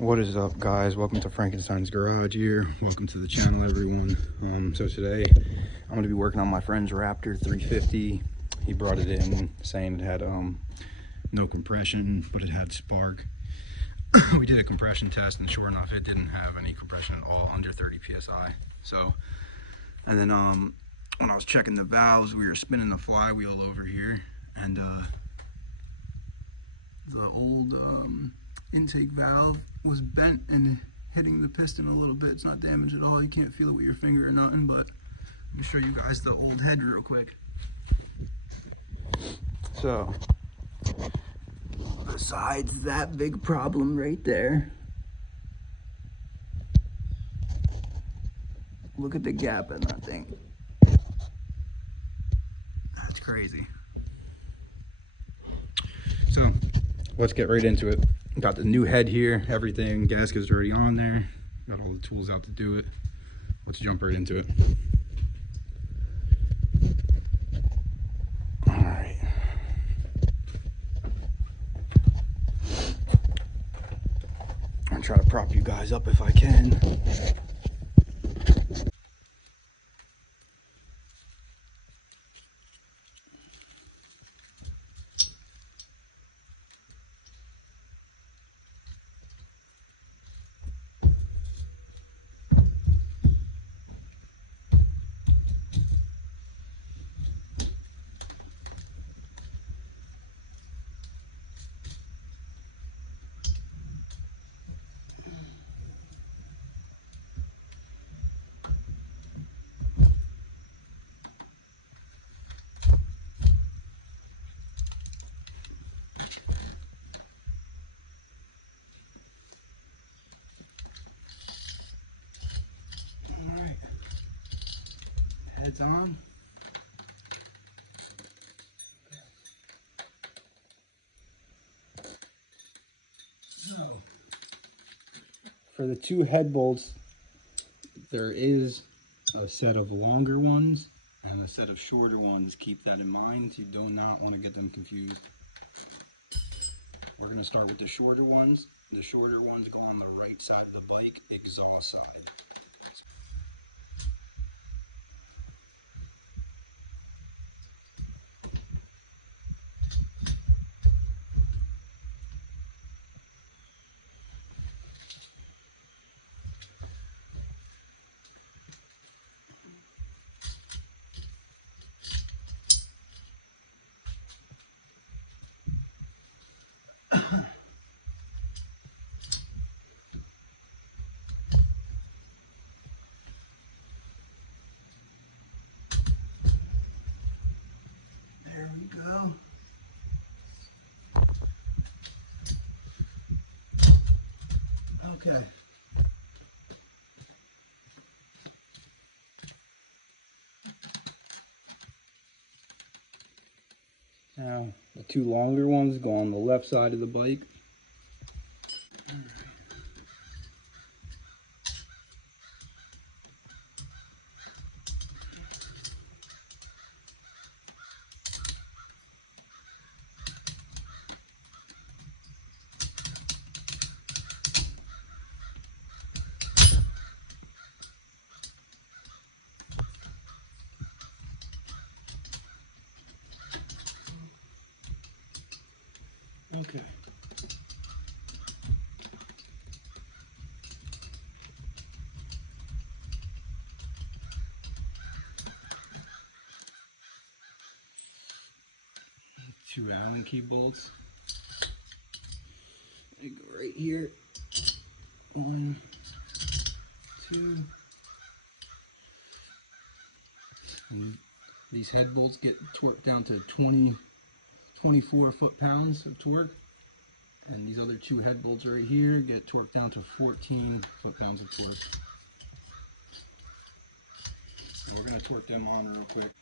What is up, guys? Welcome to Frankenstein's Garage here. Welcome to the channel, everyone. So today I'm going to be working on my friend's Raptor 350. He brought it in saying it had no compression, but it had spark. We did a compression test, and sure enough, it didn't have any compression at all, under 30 psi. So, and then when I was checking the valves, we were spinning the flywheel over here, and the old intake valve was bent and hitting the piston a little bit. It's not damaged at all. You can't feel it with your finger or nothing, but let me show you guys the old head real quick. So, besides that big problem right there, look at the gap in that thing. That's crazy. So, let's get right into it. Got the new head here, everything, gasket's already on there. Got all the tools out to do it. Let's jump right into it. All right. I'm trying to prop you guys up if I can. Heads on. So, for the two head bolts, there is a set of longer ones and a set of shorter ones. Keep that in mind. You do not want to get them confused. We're going to start with the shorter ones. The shorter ones go on the right side of the bike, exhaust side. There we go. Okay. Now, the two longer ones go on the left side of the bike. Okay. 2 Allen key bolts. They go right here. 1, 2. And these head bolts get torqued down to 24 foot-pounds of torque. And these other 2 head bolts right here get torqued down to 14 foot-pounds of torque. So we're going to torque them on real quick.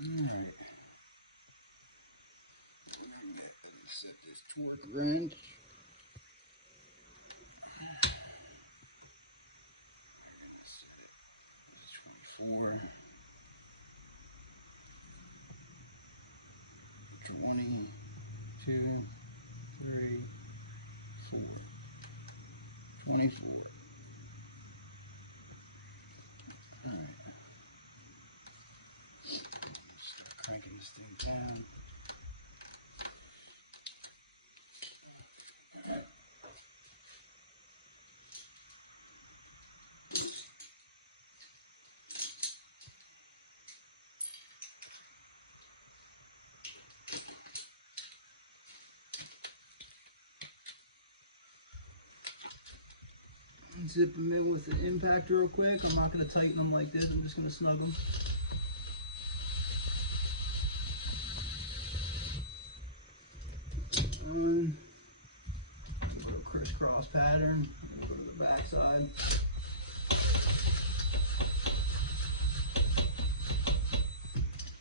Alright. Set this torque wrench. Set it 24. 22, 3, 4, 24. All right. Start cranking this thing down. Zip them in with the impact real quick. I'm not going to tighten them like this. I'm just going to snug them. We'll go crisscross pattern. We'll go to the back side.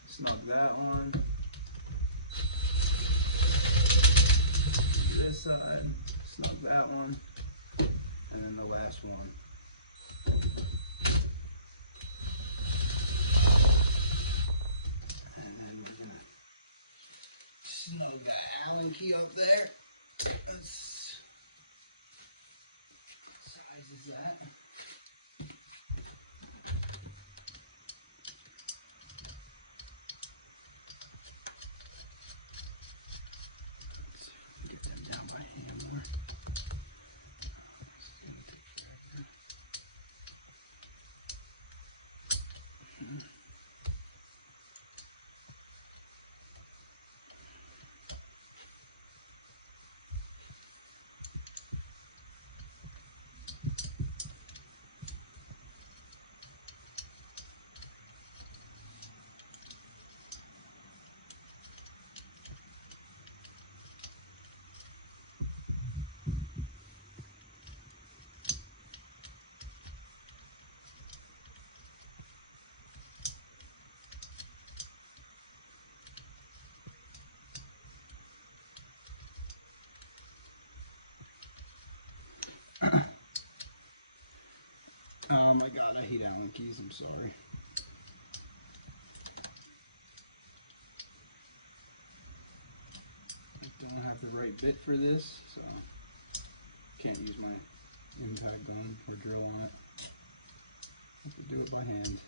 Snug that one. This side. Snug that one. And then the last one. And then we're gonna snug that Allen key up there. What size is that? Get them down by hand more. Oh my god, I hate Allen keys, I'm sorry. I don't have the right bit for this, so can't use my impact gun or drill on it. Have to do it by hand.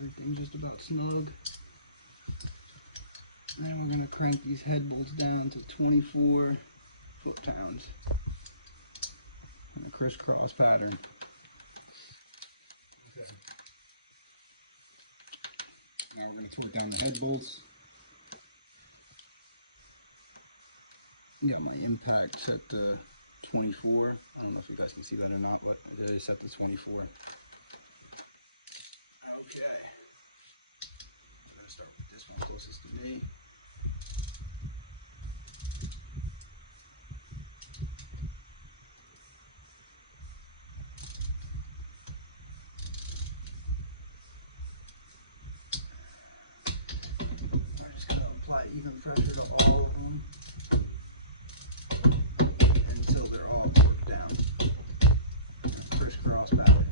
Everything's just about snug. And we're going to crank these head bolts down to 24 foot-pounds in a crisscross pattern. Okay. Now we're going to torque down the head bolts. Got my impact set to 24. I don't know if you guys can see that or not, but it is set to 24. Okay. I'm gonna start with this one closest to me. I'm just gonna apply even pressure to all of them until they're all torqued down. Crisscross pattern.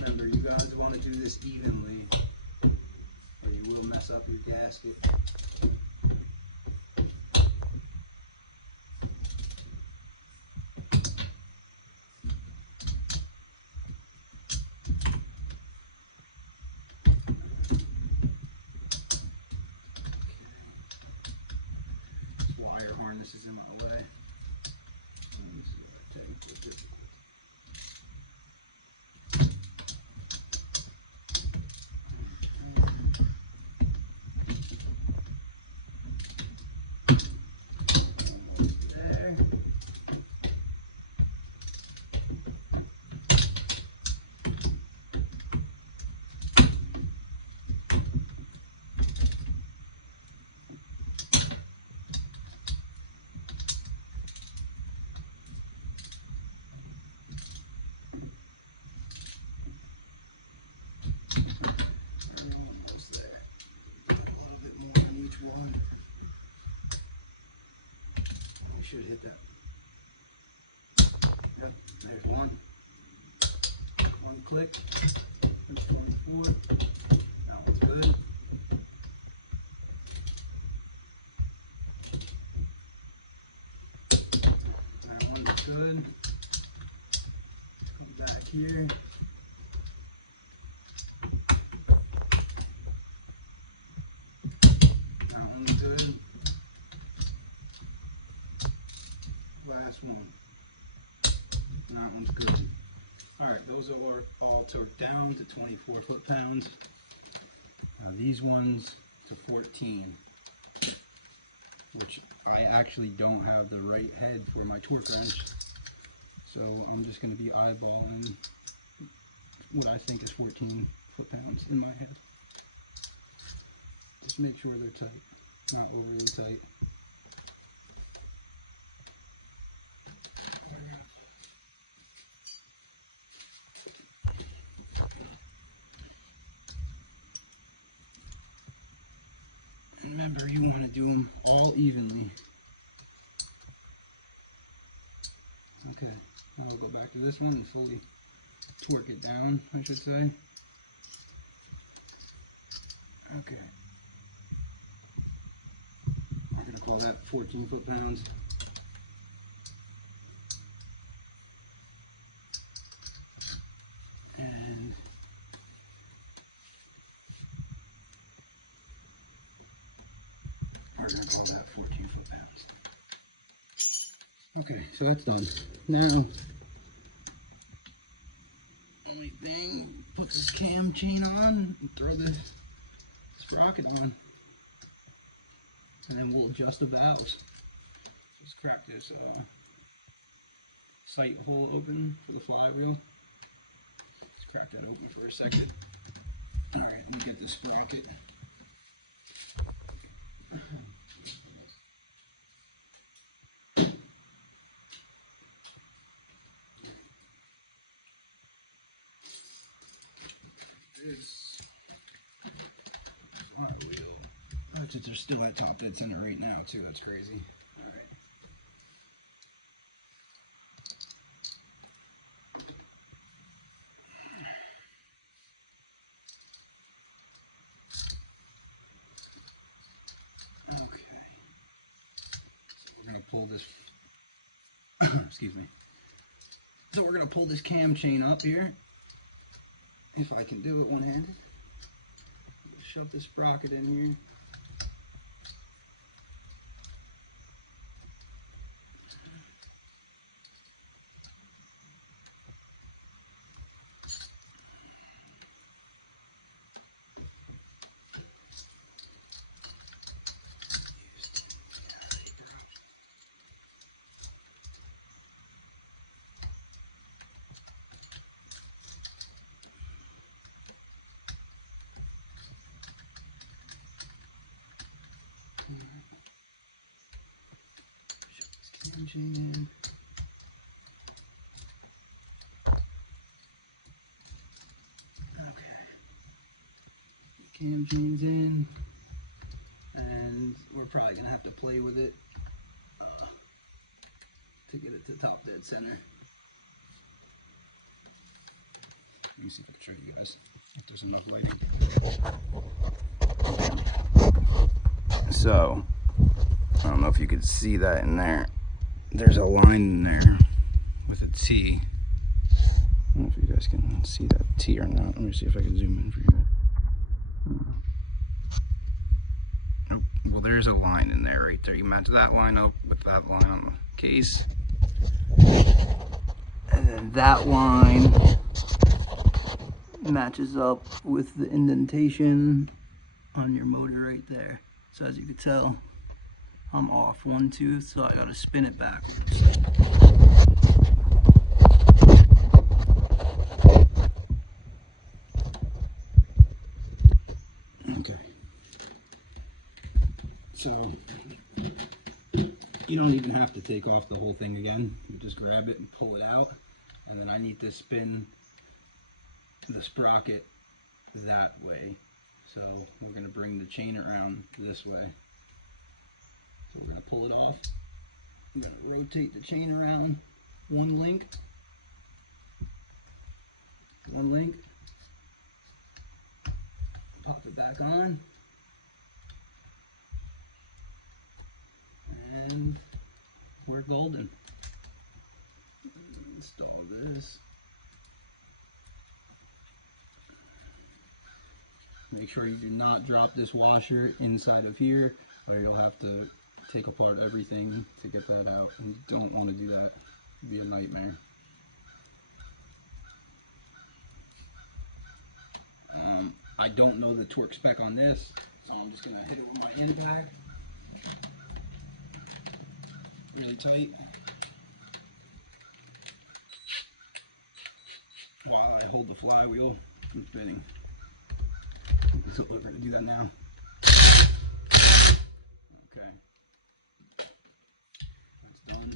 Remember, you guys want to do this evenly, or you will mess up your gasket. Wire harness is in my way. Should hit that. Yep, there's one. One click. That's 24. That one's good. That one's good. Come back here. That one's good. Last one. And that one's good. Alright, those are all torqued down to 24 foot-pounds. Now these ones to 14, which I actually don't have the right head for my torque wrench. So I'm just going to be eyeballing what I think is 14 foot-pounds in my head. Just make sure they're tight, not overly tight. Remember, you want to do them all evenly. Okay, now we'll go back to this one and fully torque it down, I should say. Okay. We're going to call that 14 foot-pounds. And we're going to call that 14 foot-pounds. Okay, so that's done. Now, only thing, put this cam chain on and throw this sprocket on. And then we'll adjust the valves. Just crack this sight hole open for the flywheel. Let's crack that open for a second. Alright, let me get this sprocket. This flywheel. They're still at top dead center right now too, that's crazy. Alright. Okay. So we're gonna pull this excuse me. So we're gonna pull this cam chain up here. If I can do it one-handed. Shove this sprocket in here. In. Okay. Cam chain's in, and we're probably gonna have to play with it to get it to top dead center. Let me see if I can show you guys if there's enough lighting. So, I don't know if you could see that in there. There's a line in there with a T. I don't know if you guys can see that T or not. Let me see if I can zoom in for you. Nope. Well, there's a line in there right there. You match that line up with that line on the case. And then that line matches up with the indentation on your motor right there. So as you can tell, I'm off one tooth, so I gotta spin it backwards. Okay. So you don't even have to take off the whole thing again. You just grab it and pull it out, and then I need to spin the sprocket that way. So we're going to bring the chain around this way. So we're going to pull it off. I'm going to rotate the chain around one link, pop it back on, and we're golden. Install this. Make sure you do not drop this washer inside of here, or you'll have to take apart everything to get that out. And you don't want to do that. It'd be a nightmare. I don't know the torque spec on this, so I'm just going to hit it with my hand bag. Really tight. While I hold the flywheel from spinning. So we're going to do that now. Okay. That's done.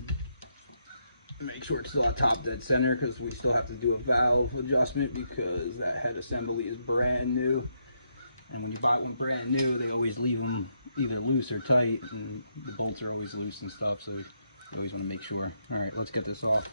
Make sure it's still at top dead center, because we still have to do a valve adjustment because that head assembly is brand new. And when you buy them brand new, they always leave them either loose or tight, and the bolts are always loose and stuff, so you always want to make sure. All right, let's get this off.